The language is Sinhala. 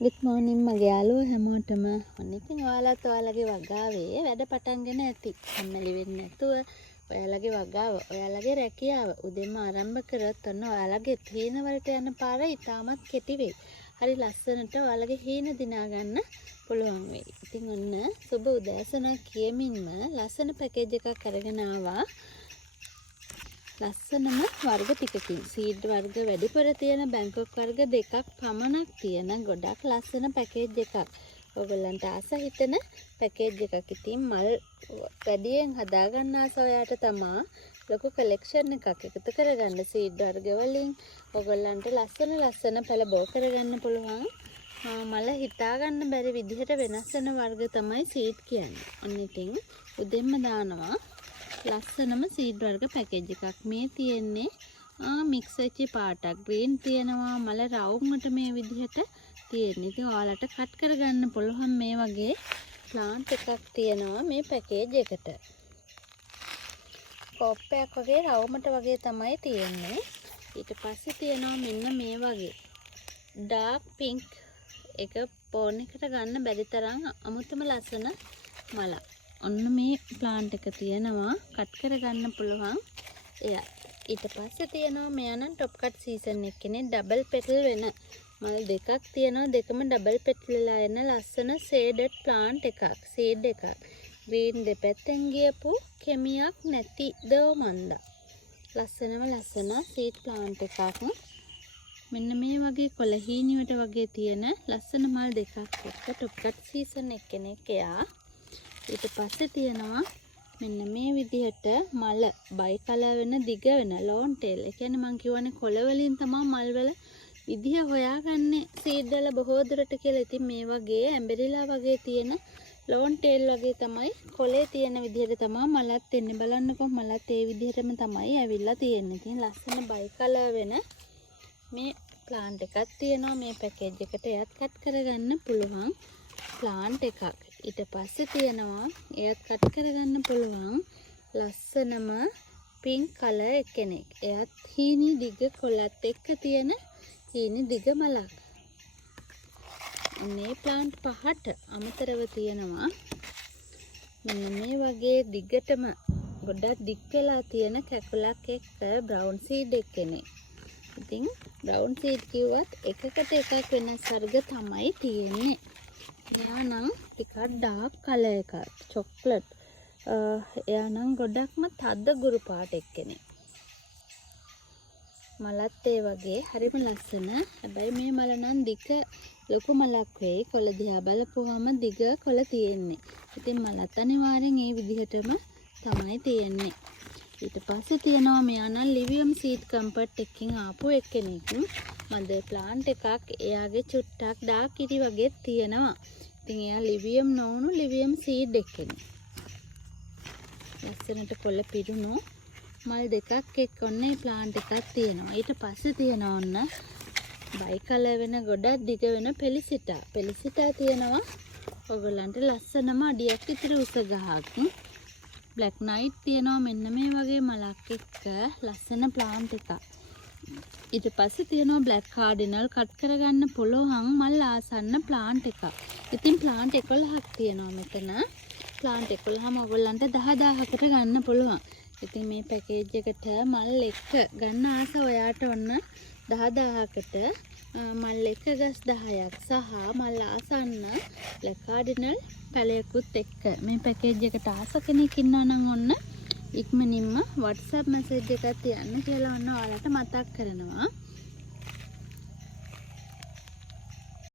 good morning මගේ යාළුවෝ හැමෝටම. ඔන්න ඉතින් ඔයාලත් ඔයාලගේ වගාවේ වැඩ පටන්ගෙන ඇති. කම්මැලි වෙන්නේ නැතුව ඔයාලගේ වගාව, ඔයාලගේ රැකියාව උදේම ආරම්භ කරොත් ඔන්න ඔයාලගේ හීන වලට යන පාර ඉතාමත් කෙටි වෙයි. හරි ලස්සනට ඔයාලගේ හීන දිනා ගන්න පුළුවන් වෙයි. ඉතින් ඔන්න සුබ උදෑසනක් කියමින්ම ලස්සන පැකේජ් එකක් අරගෙන ආවා. ලස්සනම වර්ග ටිකකින් සීඩ් වර්ග වැඩිපුර තියෙන බැංකොක් වර්ග දෙකක් පමණක් තියෙන ගොඩක් ලස්සන පැකේජ් එකක්. ඔයගොල්ලන්ට ආස හිතෙන පැකේජ් එකක්. ඉතින් මල් වැඩියෙන් හදාගන්න ආස ඔයාට තමා ලොකු කලෙක්ෂන් එකක් එකතු කරගන්න සීඩ් වර්ග වලින් ඔයගොල්ලන්ට ලස්සන පැල බෝ කරගන්න පුළුවන්. මල හිතාගන්න බැරි විදිහට වෙනස් වෙන වර්ග තමයි සීඩ් කියන්නේ. ඔන්න ඉතින් උදෙන්ම දානවා ලස්සනම සීඩ් වර්ග පැකේජ් එකක්. මේ තියෙන්නේ මික්ස් වෙච්ච පාටක්. ග්‍රීන් තියෙනවා, මල රවුම්කට මේ විදිහට තියෙන්නේ. ඉතින් ඔයාලට කට් කරගන්න පුළුවන් මේ වගේ ප්ලාන්ට් එකක් තියෙනවා මේ පැකේජ් එකට. කොප්පයක් වගේ රවුමට වගේ තමයි තියෙන්නේ. ඊට පස්සේ තියෙනවා මෙන්න මේ වගේ ඩාර්ක් පින්ක් එක පෝන් එකට ගන්න බැරි තරම් අමුතුම ලස්සන මලක්. ඔන්න මේ ප්ලාන්ට් එක තියෙනවා කට් කරගන්න පුළුවන්. ඊට පස්සේ තියෙනවා මෙයා නම් টොප් කට් සීසන් එකනේ ඩබල් පෙටල් වෙන මල් දෙකක් තියෙනවා. දෙකම ඩබල් පෙටල් වෙලා එන ලස්සන ෂේඩඩ් ප්ලාන්ට් එකක්. ෂේඩ් එකක්. ග්‍රීන් දෙපැත්තෙන් ගියපු කෙමියක් නැති දෝමන්දා. ලස්සන සීඩ් ප්ලාන්ට් එකක්. මෙන්න මේ වගේ කොළ හීනියට වගේ තියෙන ලස්සන මල් දෙකක් එක්ක টොප් කට් සීසන් එකනේ එයා. ඊට පස්සේ තියෙනවා මෙන්න මේ විදිහට මල බයි කලර් වෙන දිග වෙන ලෝන් ටේල්. ඒ කියන්නේ මම කියවනේ කොළ වලින් තමයි මල් වල විදිහ හොයාගන්නේ සීඩ් වල බොහෝ දුරට කියලා. ඉතින් මේ වගේ ඇම්බෙරිලා වගේ තියෙන ලෝන් ටේල් වගේ තමයි කොළේ තියෙන විදිහට තමයි මලත් එන්නේ. බලන්නකෝ මලත් ඒ විදිහටම තමයි ඇවිල්ලා තියෙන්නේ. ඉතින් ලස්සන බයි කලර් වෙන මේ ප්ලාන්ට් එකක් තියෙනවා මේ පැකේජ් එකට. එයත් කට් කරගන්න පුළුවන් ප්ලාන්ට් එකක්. ඊට පස්සේ තියෙනවා එයත් කට් කරගන්න පුළුවන් ලස්සනම පින්ක් කලර් එකෙනෙක්. එයත් හීනි දිග කොළත් එක්ක තියෙන හීනි දිග මලක්. මේ ප්ලාන්ට් පහට අමතරව තියෙනවා මෙන්න මේ වගේ දිගටම ගොඩක් දික් වෙලා තියෙන කැකුලක් එක්ක බ්‍රවුන් සීඩ් එකනේ. ඉතින් බ්‍රවුන් සීඩ් කිව්වත් එකකට එකක් වෙනස් වර්ග තමයි තියෙන්නේ. එයා නම් ටිකක් ඩාර්ක් කලර් එකක් චොක්ලට්. එයා නම් ගොඩක්ම තද ගුරු පාට එක්කනේ. මලත් ඒ වගේ හරිම ලස්සන. හැබැයි මේ මල නම් දිග ලොකු මලක් වෙයි. කොළ දිහා බලපුවම දිග කොළ තියෙන්නේ. ඉතින් මලත් අනිවාර්යෙන් මේ විදිහටම තමයි තියෙන්නේ. ඊට පස්සේ තියෙනවා මෙයා නම් ලිවියම් සීඩ් කම්පර්ට් එකකින් ආපු එක්කෙනෙක්. මන්ද ප්ලාන්ට් එකක්. එයාගේ චුට්ටක් ඩාර්ක් ඉරි වගේ තියෙනවා. ඉතින් එයා ලිවියම් නොවුණු ලිවියම් සීඩ් එකනේ. ලස්සනට කොළ පිරුණු මල් දෙකක් එක්ක ඔන්න මේ ප්ලාන්ට් එකක් තියෙනවා. ඊට පස්සේ තියෙනවා ඔන්න බයි කලර් වෙන ගොඩක් දිග වෙන පෙලිසිටා. පෙලිසිටා තියෙනවා ඔයගොල්ලන්ට ලස්සනම අඩියක් විතර උස ගහක්. බ්ලැක් නයිට් තියෙනවා මෙන්න මේ වගේ මලක් එක්ක ලස්සන ප්ලාන්ට් එකක්. ඊට පස්සේ තියෙනවා බ්ලැක් කාඩිනල් කට් කරගන්න පුළුවන් මල් ආසන්න ප්ලාන්ට් එකක්. ඉතින් ප්ලාන්ට් 11ක් තියෙනවා මෙතන. ප්ලාන්ට් 11ම ඔයගොල්ලන්ට 10000කට ගන්න පුළුවන්. ඉතින් මේ පැකේජ් එකට මල් එක ගන්න ආස ඔයාට ඔන්න 10000කට මල් එක ගස් 10ක් සහ මල් ආසන්න බ්ලැක් කාඩිනල් පැලයකුත් එක්ක මේ පැකේජ් එකට ආස කෙනෙක් ඉන්නවා නම් ඔන්න ඉක්මනින්ම WhatsApp මැසේජ් එකක් තියන්න කියලා ඔන්න ඔයාලට මතක් කරනවා.